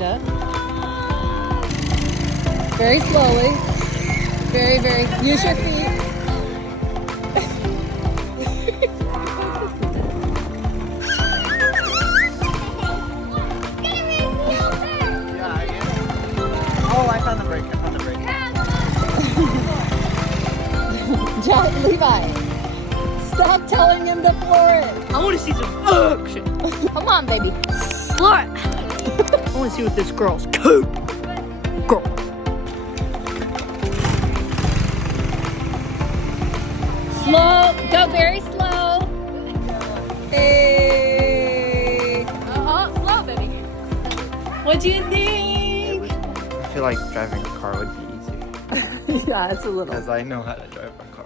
Amanda. Very slowly. Very, very. Use your feet. Oh, I found the brake. Jack, Levi, stop telling him to floor it. I want to see some action. Come on, baby. Floor it. I want to see what this girl's code. Girl. Slow. Go very slow. Hey. Slow, baby. What do you think? I feel like driving a car would be easier Yeah, it's a little. because I know how to drive a car.